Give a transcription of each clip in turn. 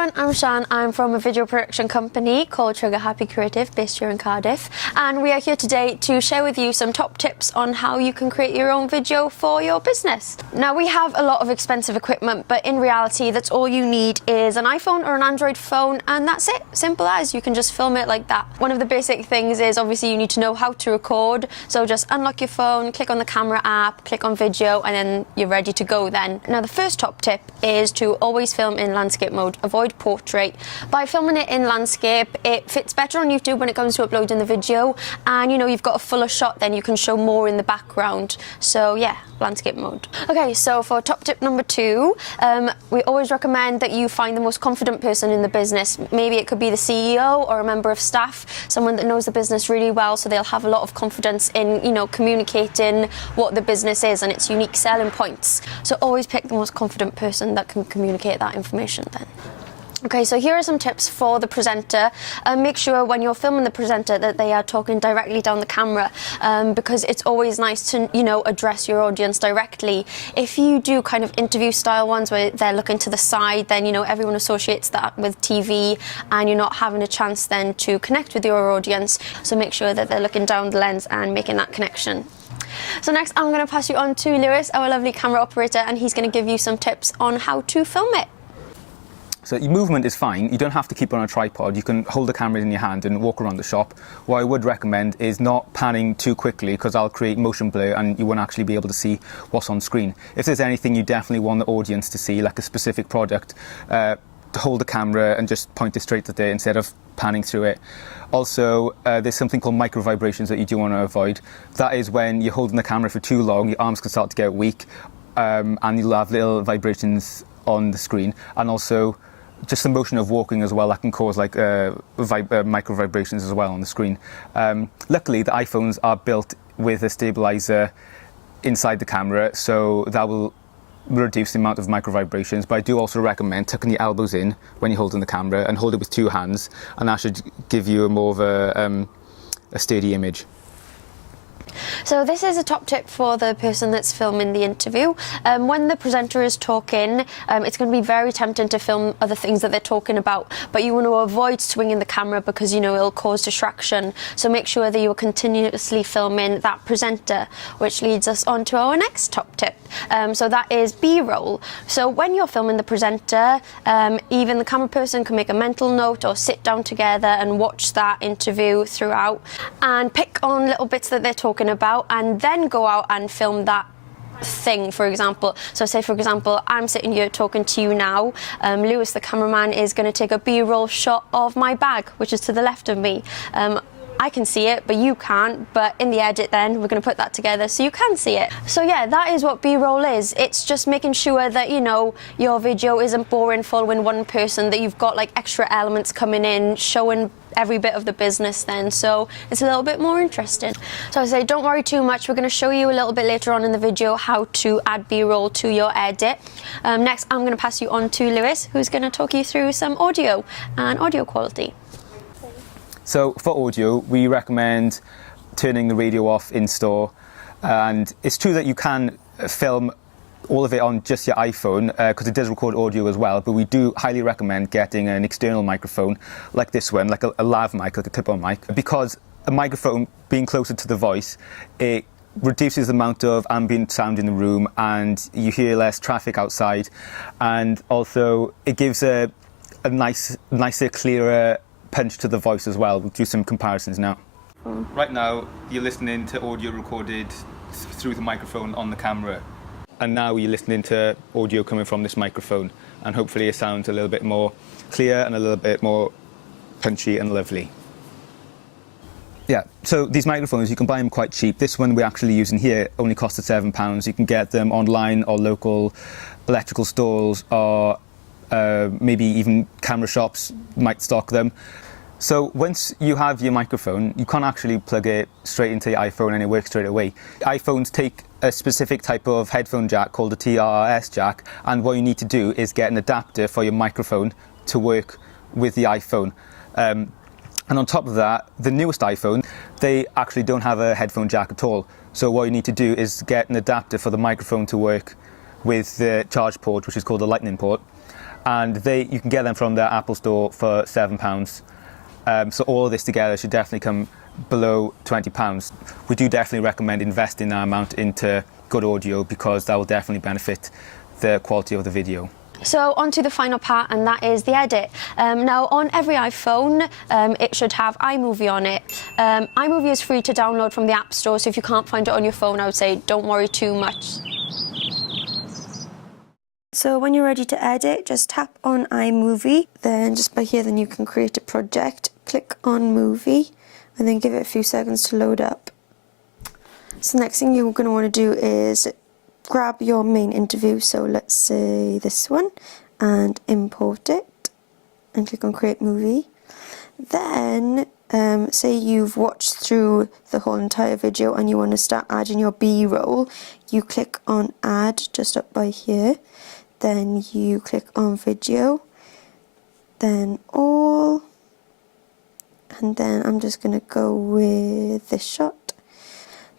everyone, I'm Shan. I'm from a video production company called Trigger Happy Creative, based here in Cardiff. And we are here today to share with you some top tips on how you can create your own video for your business. Now, we have a lot of expensive equipment, but in reality, that's all you need is an iPhone or an Android phone, and that's it. Simple as. You can just film it like that. One of the basic things is obviously you need to know how to record. So just unlock your phone, click on the camera app, click on video, and then you're ready to go then. Now, the first top tip is to always film in landscape mode. Avoid portrait. By filming it in landscape, it fits better on YouTube when it comes to uploading the video, and you know, you've got a fuller shot, then you can show more in the background. So yeah, landscape mode. Okay, so for top tip number 2, we always recommend that you find the most confident person in the business. Maybe it could be the CEO or a member of staff, someone that knows the business really well, so they'll have a lot of confidence in, you know, communicating what the business is and its unique selling points. So always pick the most confident person that can communicate that information then. Okay, so here are some tips for the presenter. Make sure when you're filming the presenter that they are talking directly down the camera, because it's always nice to, you know, address your audience directly. If you do kind of interview style ones where they're looking to the side, then, you know, everyone associates that with TV and you're not having a chance then to connect with your audience. So make sure that they're looking down the lens and making that connection. So next I'm going to pass you on to Lewis, our lovely camera operator, and he's going to give you some tips on how to film it. So your movement is fine. You don't have to keep it on a tripod. You can hold the camera in your hand and walk around the shop. What I would recommend is not panning too quickly, because I'll create motion blur and you won't actually be able to see what's on screen. If there's anything you definitely want the audience to see, like a specific product, to hold the camera and just point it straight at it instead of panning through it. Also, there's something called micro vibrations that you do want to avoid. That is when you're holding the camera for too long, your arms can start to get weak, and you'll have little vibrations on the screen. And also, just the motion of walking as well, that can cause like micro vibrations as well on the screen. Luckily, the iPhones are built with a stabilizer inside the camera, so that will reduce the amount of micro vibrations. But I do also recommend tucking your elbows in when you're holding the camera and hold it with 2 hands, and that should give you more of a steady image. So this is a top tip for the person that's filming the interview. When the presenter is talking, it's going to be very tempting to film other things that they're talking about, but you want to avoid swinging the camera because, you know, it'll cause distraction. So make sure that you are continuously filming that presenter, which leads us on to our next top tip. So that is B-roll. So when you're filming the presenter, even the camera person can make a mental note or sit down together and watch that interview throughout and pick on little bits that they're talking about, and then go out and film that thing, for example. So say, for example, I'm sitting here talking to you now. Lewis, the cameraman, is going to take a B-roll shot of my bag, which is to the left of me. I can see it, but you can't. But in the edit then, we're going to put that together so you can see it. So yeah, that is what B-roll is. It's just making sure that, you know, your video isn't boring following one person, that you've got like extra elements coming in, showing every bit of the business then, so it's a little bit more interesting. So I say, don't worry too much. We're going to show you a little bit later on in the video how to add B-roll to your edit. Next, I'm going to pass you on to Lewis, who's going to talk you through some audio and audio quality. So for audio, we recommend turning the radio off in store, and it's true that you can film all of it on just your iPhone, because it does record audio as well, but we do highly recommend getting an external microphone like this one, like a lav mic, like a clip-on mic, because a microphone being closer to the voice, it reduces the amount of ambient sound in the room and you hear less traffic outside, and also it gives a nicer, clearer punch to the voice as well. We'll do some comparisons now. Right now, you're listening to audio recorded through the microphone on the camera. And now you're listening to audio coming from this microphone, and hopefully it sounds a little bit more clear and a little bit more punchy and lovely. Yeah, so these microphones, you can buy them quite cheap. This one we're actually using here only costs £7. You can get them online or local electrical stores, or maybe even camera shops might stock them. So once you have your microphone, you can't actually plug it straight into your iPhone and it works straight away. iPhones take a specific type of headphone jack called a TRS jack, and what you need to do is get an adapter for your microphone to work with the iPhone. And on top of that, the newest iPhone, they actually don't have a headphone jack at all. So what you need to do is get an adapter for the microphone to work with the charge port, which is called a lightning port. and you can get them from the Apple Store for £7. So all of this together should definitely come below £20. We do definitely recommend investing that amount into good audio because that will definitely benefit the quality of the video. So on to the final part, and that is the edit. Now on every iPhone it should have iMovie on it. iMovie is free to download from the App Store, so if you can't find it on your phone, I would say don't worry too much. So when you're ready to edit, just tap on iMovie, then just by here then you can create a project, click on Movie, and then give it a few seconds to load up. So the next thing you're going to want to do is grab your main interview, so let's say this one, and import it, and click on Create Movie. Then say you've watched through the whole entire video and you want to start adding your B-roll, you click on Add just up by here, then you click on Video, then All, and then I'm just going to go with this shot.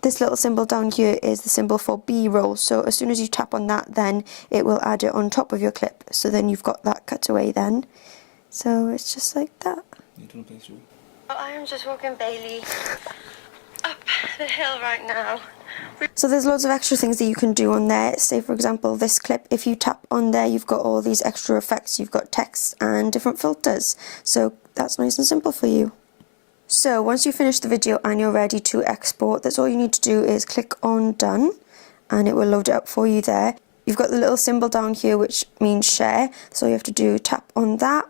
This little symbol down here is the symbol for B-roll, so as soon as you tap on that, then it will add it on top of your clip, so then you've got that cut away then. So it's just like that. Oh, I am just walking Bailey up the hill right now. So there's loads of extra things that you can do on there. Say for example this clip, if you tap on there you've got all these extra effects, you've got text and different filters, so that's nice and simple for you. So once you finish the video and you're ready to export, that's all you need to do is click on Done and it will load it up for you there. You've got the little symbol down here which means share, so you have to do tap on that,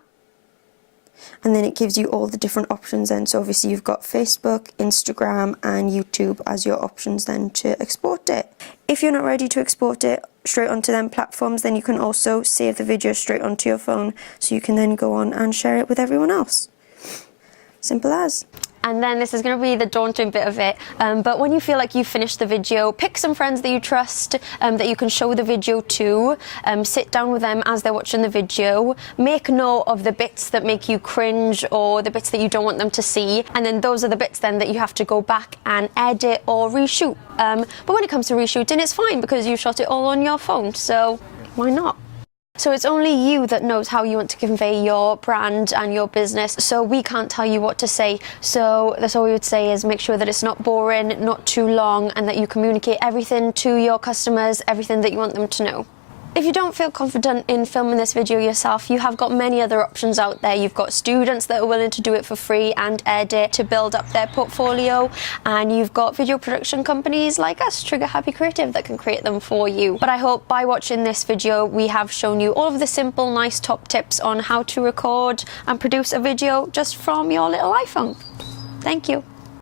and then it gives you all the different options then. So obviously you've got Facebook, Instagram and YouTube as your options then to export it. If you're not ready to export it straight onto them platforms, then you can also save the video straight onto your phone, so you can then go on and share it with everyone else. Simple as. And then this is going to be the daunting bit of it, but when you feel like you've finished the video, pick some friends that you trust, that you can show the video to, sit down with them as they're watching the video, make note of the bits that make you cringe or the bits that you don't want them to see, and then those are the bits then that you have to go back and edit or reshoot. But when it comes to reshooting, it's fine because you shot it all on your phone, so why not? So it's only you that knows how you want to convey your brand and your business, so we can't tell you what to say. So that's all we would say is make sure that it's not boring, not too long, and that you communicate everything to your customers, everything that you want them to know. If you don't feel confident in filming this video yourself, you have got many other options out there. You've got students that are willing to do it for free and edit to build up their portfolio, and you've got video production companies like us, Trigger Happy Creative, that can create them for you. But I hope by watching this video we have shown you all of the simple, nice top tips on how to record and produce a video just from your little iPhone. Thank you.